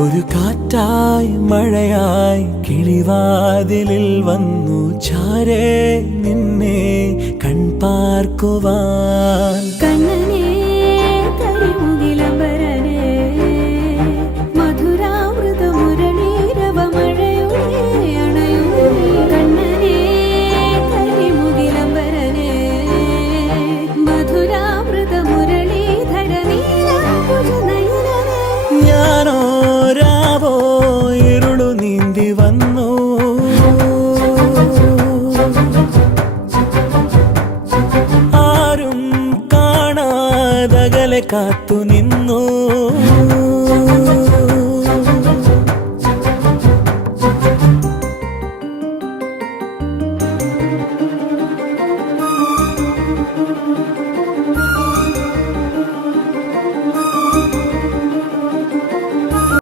ഒരു കാറ്റായി മഴയായി കിളിവാതിലിൽ വന്നു ചാരേ നിന്നെ കൺപാർക്കുവാൻ. കണ്ണനേ കരിമുകിലംബരനേ മധുരാമൃത മുരളീരവ മഴയുടെ അണയുന്നേ. കണ്ണനേ കരിമുകിലംബരനേ മധുരാമൃത മുരളീധര നീലാംബുജനയനനേ. ഞാനോ രാവോ ഇരുളു നീന്തി വന്നു, ആരും കാണാതകലെ കാത്തു